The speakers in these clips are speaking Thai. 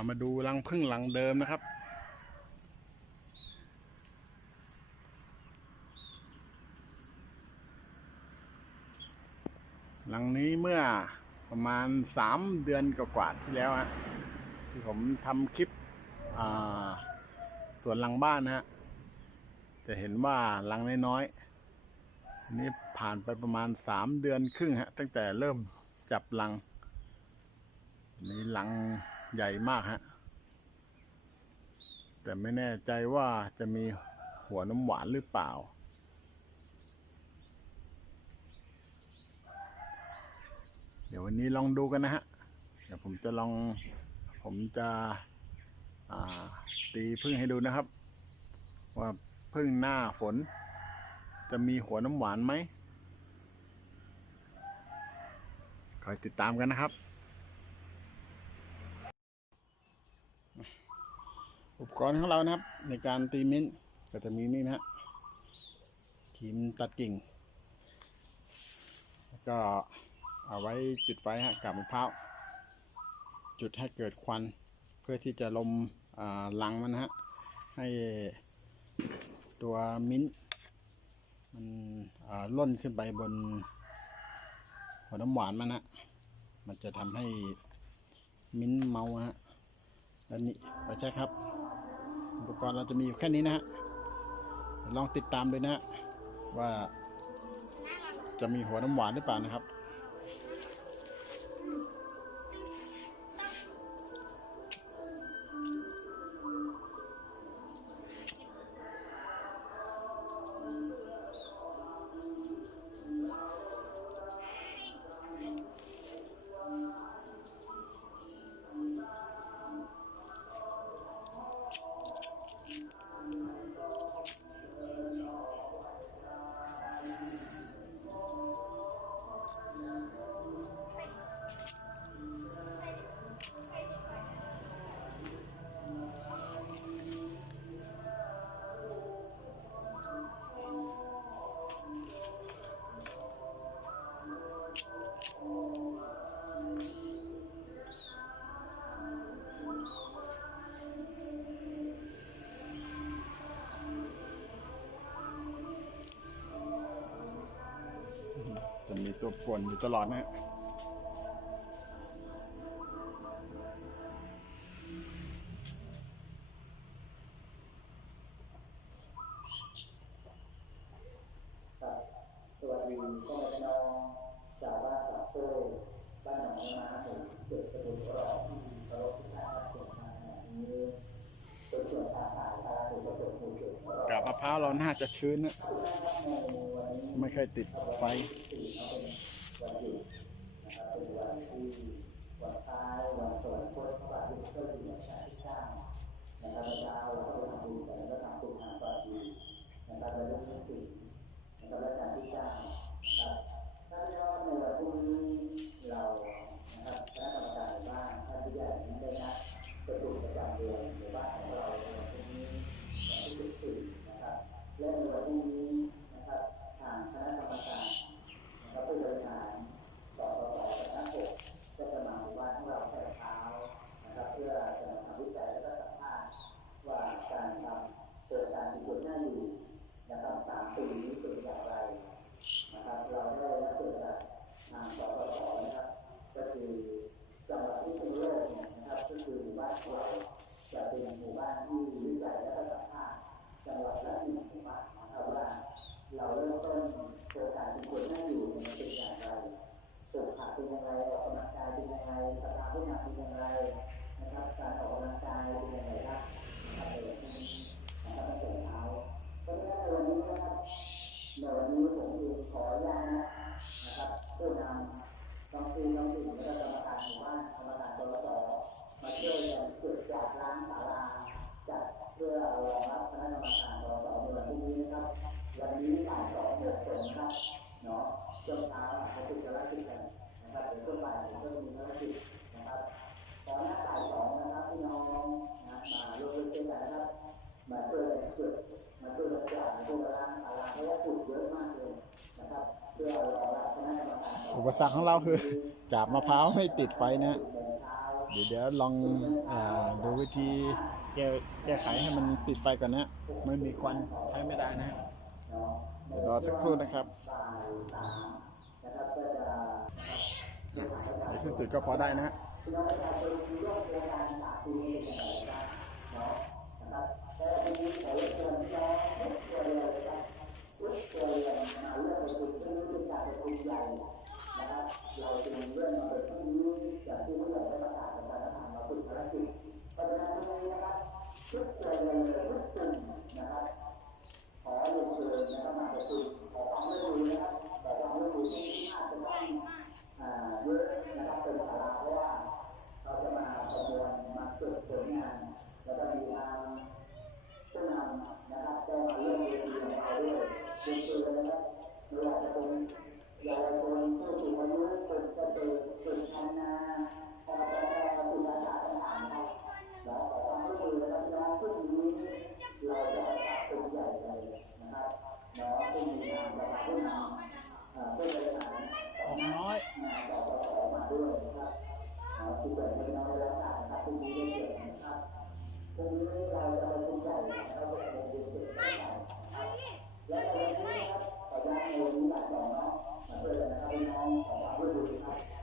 ามาดูรังพึ่งหลังเดิมนะครับ หลังนี้เมื่อประมาณสามเดือนกว่าๆที่แล้วฮะที่ผมทำคลิปอ่าสวนหลังบ้านนะฮะจะเห็นว่าหลังน้อยๆอันนี้ผ่านไปประมาณสามเดือนครึ่งฮะตั้งแต่เริ่มจับหลังอันนี้หลัง ใหญ่มากฮะ แต่ไม่แน่ใจว่าจะมีหัวน้ำหวานหรือเปล่า เดี๋ยววันนี้ลองดูกันนะฮะ เดี๋ยวผมจะลอง ผมจะตีพึ่งให้ดูนะครับ ว่าพึ่งหน้าฝน จะมีหัวน้ำหวานไหมคอยติดตามกันนะครับ อุปกรณ์ของเรานะครับ ในการตีมิ้นก็จะมีนี่นะฮะคีมตัดกิ่ง แล้วก็เอาไว้จุดไฟฮะกับมะพร้าวจุดให้เกิดควัน เพื่อที่จะลมลังมันนะฮะให้ตัวมิ้นมันล่นขึ้นไปบนหัวน้ำหวานมันฮะมันจะทำให้มิ้นเมาฮะ แล้วนี่ไปใช้ครับ อุปกรณ์เราจะมีอยู่แค่นี้นะฮะลองติดตามเลยนะว่าจะมีหัวน้ำหวานหรือเปล่านะครับ ตัวป่วนอยู่ตลอดนะฮะสวัสดีพ่อแม่พี่น้องชาวบ้านปากโซ่บ้านหนองนาผมเกิดสมุนรอที่เคารพทุกท่านครับผมาขณะนี้เป็นส่วนต่างๆการถูกประสบก็ตของเรากับมะพร้าวเราน่าจะชื้นนะไม่เคยติดไฟ วันหยุดนะครับเป็นวันที่วันคล้ายวันสวรรคตพระบาทสมเด็จพระจุลจอมเก้านะครับเช้าเราก็ไปทำบุญกันแล้วก็ทำบุญทางความดีนะครับในเรื่องที่สี่น ช่วยกันจุดมาช่วยกันจ่ายช่วกร้างอาลาเพราะว่าฝุ่นเยอะมากเลยนะครับเพื่อรอรับคณะกรรมการอุปสรรคของเราคือจับมะพร้าวให้ติดไฟนะเดี๋ยวเดี๋ยวลองอดูวิธีแก้แก้ไขให้มันติดไฟก่อนนะไม่มีควันใช้ไม่ได้นะฮะเดี๋ยวรอสักครู่นะครับในที่สุดก็พอได้นะฮะ เราจะมาประมวลมาเกิดผลงานแล้วก็มีทาง ผู้นำนะครับก็มาเรื่องเรียนของเราด้วยเรียนเชิญนะครับไม่ว่าจะเป็นเยาวชนผู้สูงอายุคนเกษตรคนชาวนาอบตคุณอาสาต่างๆครับแล้วขอความร่วมมือนะครับน้องผู้นี้เราจะประกาศเป็นใหญ่เลยนะครับน้องผู้มีงานเราผู้นำอ่าผู้บริหารออกน้อยงานต่อต่อมาด้วยนะครับอ่าที่เกิดเป็นน้องรักษานะครับผู้นี้ได้เกิดนะครับพรุ่งนี้เราจะประชุมใหญ่นะครับเราจะเรียนเสร็จแล้วนะครับและในวันนี้นะครับขอย้ำในวันนี้หลักสองเนาะมาช่วยกันนะครับ พี่น้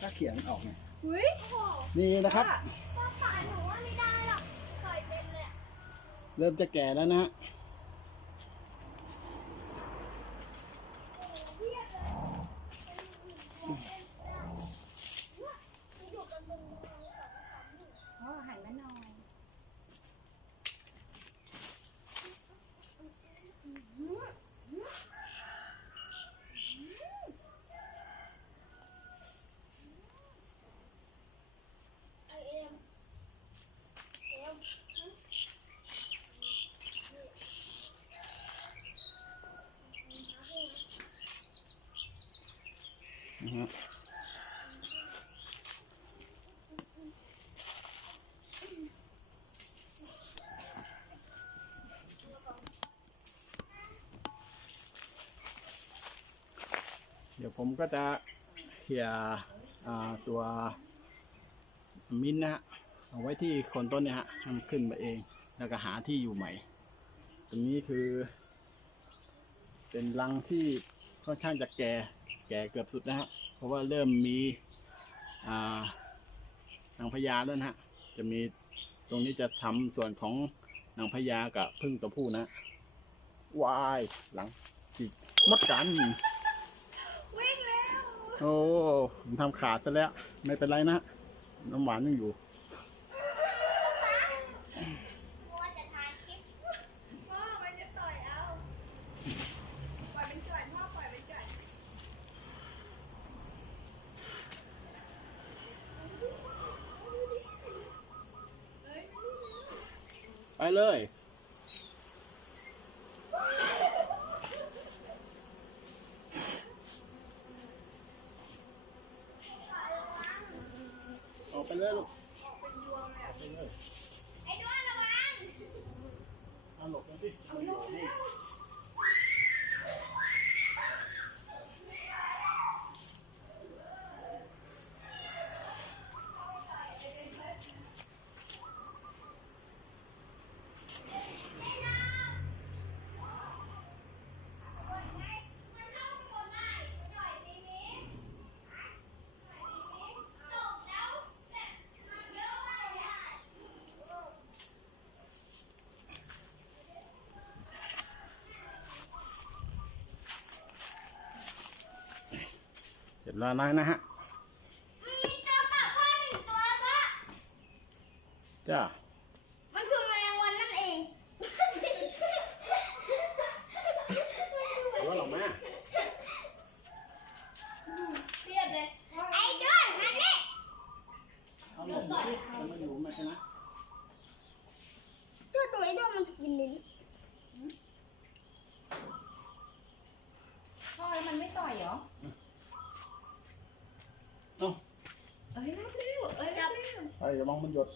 กอะเราก็เขียนออกไงอุ้ยนี่นะครับพ่อป่าหนูว่าไม่ได้หรอกปล่อยเต็มเลยอะเริ่มจะแก่แล้วนะฮะ เดี๋ยวผมก็จะเขี่ย่าตัวมิ้นนะฮะเอาไว้ที่คนต้นเนี่ยฮะให้มันขึ้นมาเอง แล้วก็หาที่อยู่ใหม่ตรงนี้คือ เป็นรังที่ค่อนข้างจะแก่แก่เกือบสุดนะฮะเพราะว่าเริ่มมีนางพญาแล้วนะฮะจะมีตรงนี้จะทำส่วนของนางพญากับพึ่งตัวผู้นะวายหลังจิกมดกันวิ่งเร็ว โอ้ผมทำขาดซะแล้ว ไม่เป็นไรนะฮะน้ำหวานยังอยู่ พ่อมันจะต่อยเอา ปล่อยมันก่อนพ่อปล่อยมันก่อน ไปเลย ออกไป เลยลูกเป็นยวงเลยอะไปเลยไอ้ด้วนระวังเอาหลบกันดิเอาอยู่นี่เสร็จแล้วนะฮะมีตัวเปล่าพ่อหนึ่งตัวพ่อจ้า มันคือแมลงวันนั่นเอง ว่าหรอแม่ เรียบเลย ไอ้ด้วนมานี่ เอาหลบมาดิมันมาอยู่มาชนะ เจ้าตัวไอ้ด้วนมันกินลิ้นพ่อแล้วมันไม่ต่อยเหรอ เอ้า เอ้ยรับเร็วเอ้ยรับเร็ว ไปอย่ามองมัน หยด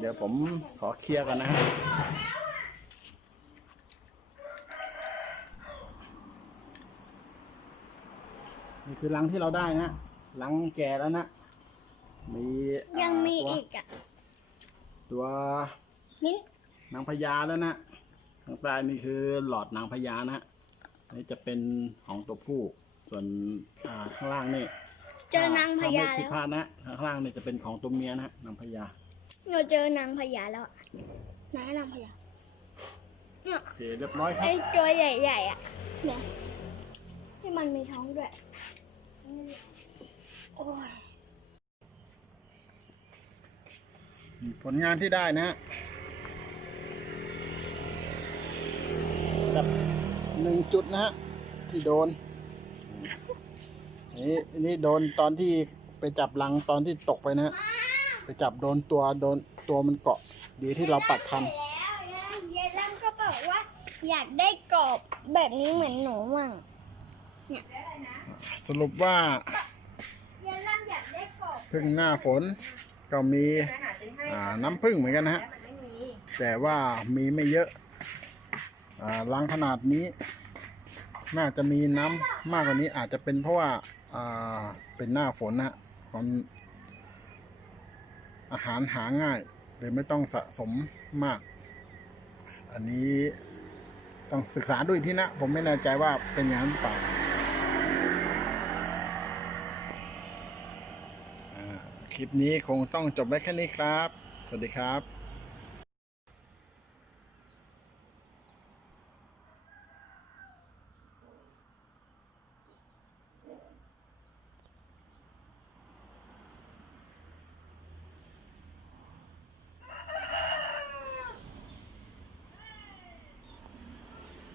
เดี๋ยวผมขอเคลียร์กันนะฮะนี่คือรังที่เราได้นะรังแก่แล้วนะ มีอ่ายังมีอีกอะ ตัวมิ้นนางพญาแล้วนะข้างใต้นี่คือหลอดนางพญานะฮะนี่จะเป็นของตัวผู้ ส่วนอ่าข้างล่างนี่เจอนางพญาถ้ไม่ผิดแล้วพลาดนะข้างล่างนี่จะเป็นของตัวเมียนะฮะนางพญาเราเจอนางพญาแล้วอะไหนนางพญาเนี่ยโอเคเรียบร้อยครับไอ้ตัวใหญ่ๆอะเนี่ยที่มันมีท้องด้วยโอ้ยผลงานที่ได้นะฮะกับหนึ่งจุดนะฮะที่โดน อันนี้อันนี้โดนตอนที่ไปจับรังตอนที่ตกไปนะฮะไปจับโดนตัวโดนตัวมันเกาะ ดีที่เราปัดทันแล้วยายล่ำก็บอกว่า อยากได้กรอบแบบนี้เหมือนหนูมั่งสรุปว่ายายล่ำอยากได้กรอบพึ่งหน้าฝนก็มีอ่าน้ำพึ่งเหมือนกันนะฮะมันไม่มีแต่ว่ามีไม่เยอะอ่ารังขนาดนี้ น่าจะมีน้ำมากกว่านี้อาจจะเป็นเพราะว่าอ่าเป็นหน้าฝนนะความอาหารหาง่ายหรือไม่ต้องสะสมมาก อันนี้ต้องศึกษาด้วยที่นะ ผมไม่แน่ใจว่าเป็นอย่างนั้นหรือเปล่าคลิปนี้คงต้องจบไว้แค่นี้ครับ สวัสดีครับ